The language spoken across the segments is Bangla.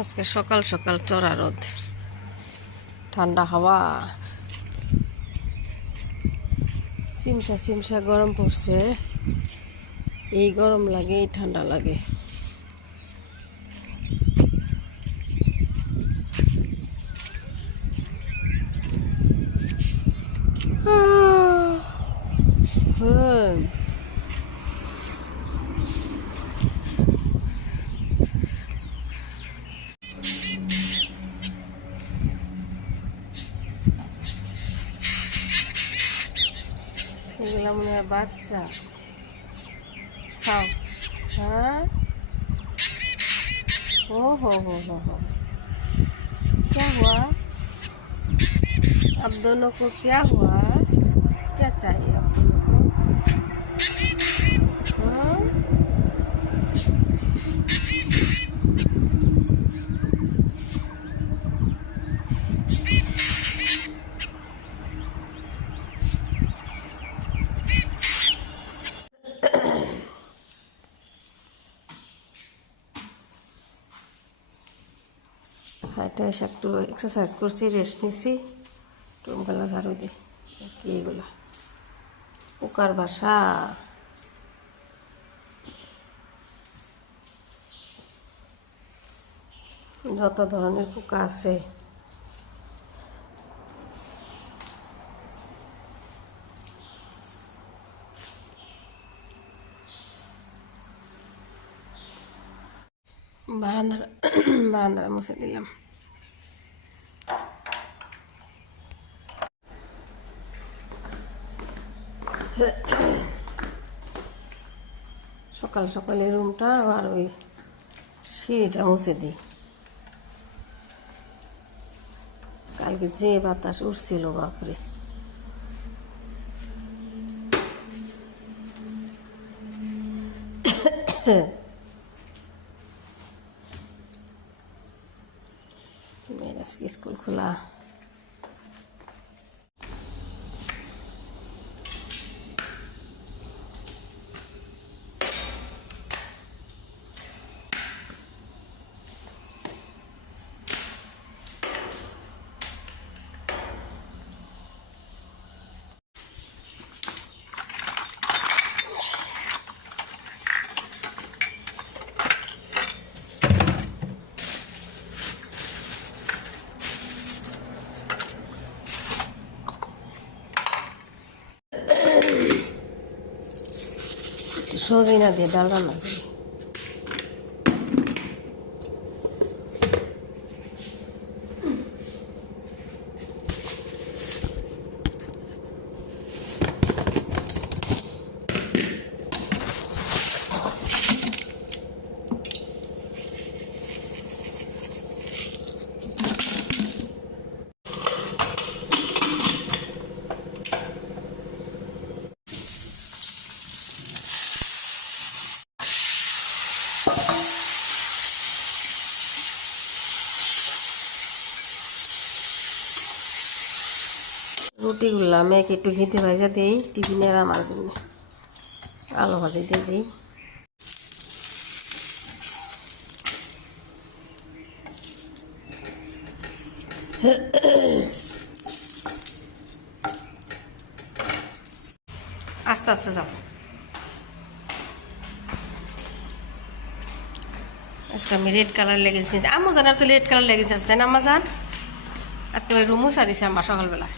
আজকে সকাল সকাল চড়া রোদ, ঠান্ডা হাওয়া, সিমসা সিমসা গরম পড়ছে। এই গরম লাগে, এই ঠান্ডা লাগে। এগুলা মনে হয় বাচ্চা। খাও। हाँ हो। क्या हुआ? अब दोनों को क्या हुआ? क्या चाहिए अब दोनों को? हाँ? হাইটা এসে একটু এক্সারসাইজ করছি, রেস্ট নিছি। রুমগুলো ঝাড়ু দিই। কি এগুলো? পোকার বাসা। যত ধরনের পোকা আছে। বারান্দাটা মুছে দিলাম। সকাল সকালে রুমটা আর ওই সিঁড়িটা মুছে দিই। কালকে যে বাতাস উঠছিল বাপরে। মেয়ের আজকে স্কুল খোলা। সজিনা দিয়ে ডাল রান্না করি। রুটিগুলো মেয়েকে একটু ঘিতে ভাজা দিই টিফিনের আমার জন্য। আলু ভাজি দিয়ে দিই। আস্তে আস্তে যাও। আজকে আমি রেড কালার লেগেছি পেয়েছি। আম্মু জানার তো রেড কালার লেগেছে তাই না আম্মা জান? আজকে আমি রুমও সারিছি আমার সকালবেলা।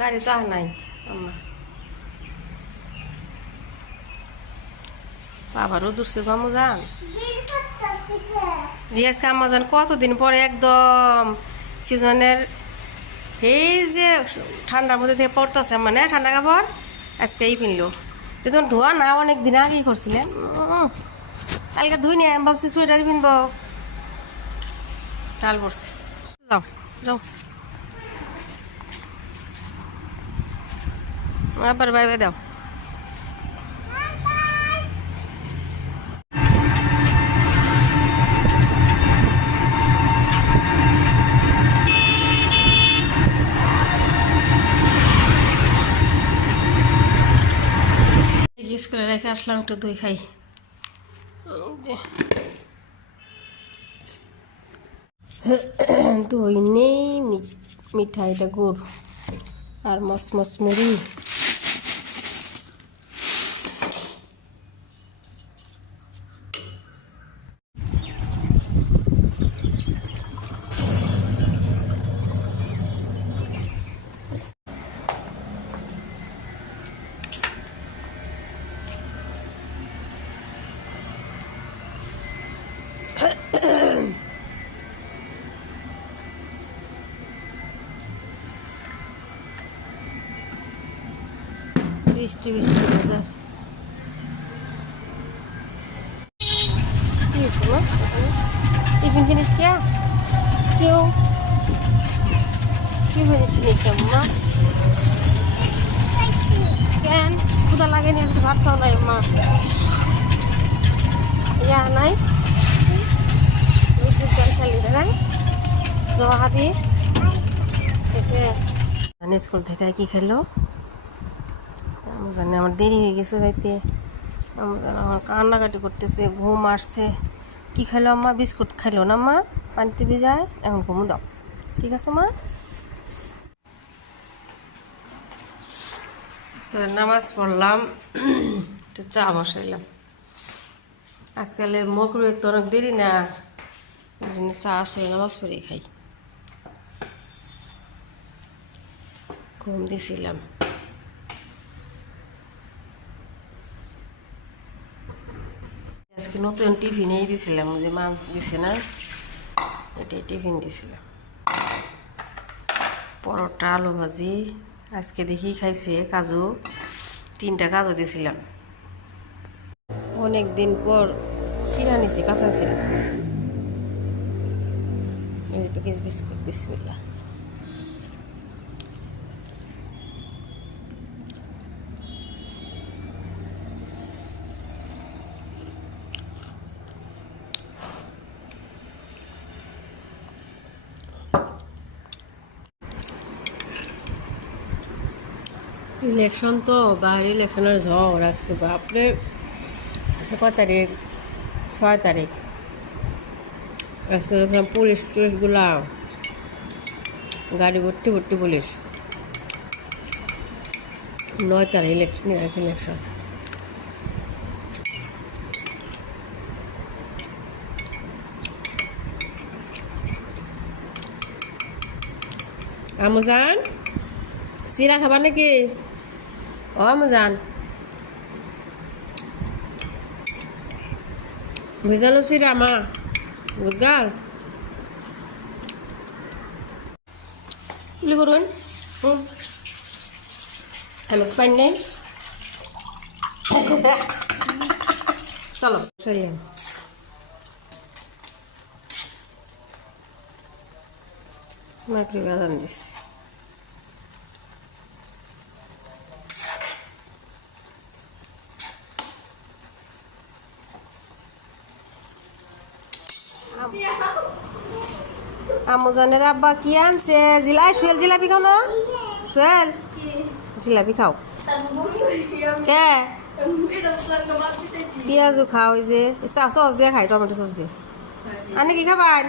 গাড়ি তো আর নাই আম্মা। বাবা রোদ উঠছে গো আম্মু জান। রিয়াজকে আম্মা জান কতদিন পরে একদম সিজনের এই যে ঠান্ডার মধ্যে থেকে পড়তেছে মানে ঠান্ডা কাপড় আজকে এই পিনলো। তোমার ধোয়া না অনেক দিন আগেই করছিলেন। কালকে ধুই নি, আমি ভাবছি সোয়েটার পিনবো। ডাল পড়ছে। যাও যাও আবার বাই বাই দাও। স্কুলে রেখে আসলাম, একটু দই খাই। যে দই নেই, মিঠাইটা গুড় আর মসমস মুড়ি। বৃষ্টি বৃষ্টি ওয়েদার। কি হয়েছে মা? টিফিন ফিনিশ কিয়া? কেউ কি ফিনিশ নিয়েছে মা? কেন ক্ষুধা লাগেনি? আজকে ভাত খাও নাই মা? ইয়া নাই জমা হাতি এসে স্কুল থেকে কি খেলো আমি জানি। আমার দেরি হয়ে গেছে যাইতে। আমি জানি আমার কান্নাকাটি করতেছে, ঘুম আসছে। কি খাইলো আম্মা? বিস্কুট খাইলো না মা? পানিতে ভিজায় এখন ঘুমো দাও। ঠিক আছে মা? নামাজ পড়লাম, একটু চা বসাইলাম। আজকালে মকরু তো অনেক দেরি না, ওই জন্য চা আসলে নামাজ পড়ে খাই। ঘুম দিছিলাম। আজকে নতুন টিফিনেই দিছিলাম, যে মা দিছে না, এটাই টিফিন দিছিলাম। পরোটা আলু ভাজি। আজকে দেখি খাইছে কাজু, 3টা কাজু দিছিলাম। অনেক দিন পর চিরা নিছি, কাঁচা চিরা। প্যাকেজ বিস্কুট, বিসমিল্লাহ। ইলেকশন তো, বাইরে ইলেকশনের ঝড় আজকে বাপরে। আজকে কত তারিখ? 6 তারিখ। আজকে দেখলাম পুলিশ টুলিশগুলা, গাড়ি ভর্তি ভর্তি পুলিশ। 9 তারিখ ইলেকশন। আমজান চিরা খাবা নাকি? ও আমজান, ভেজালো চিরা মা বুধগাল গুলি করুন। আমি পাই নাই। চলো সরিয়ে মাকড়ি বাজান দিস। আমজানের আব্বা কি আনছে? সোহেল জিলাপি খাও না? সোহেল জিলাপি খাও। কে পেঁয়াজও খাও, ওই যে সস দিয়ে খাই, টমেটো সস দিয়ে। আনে কি খাবার?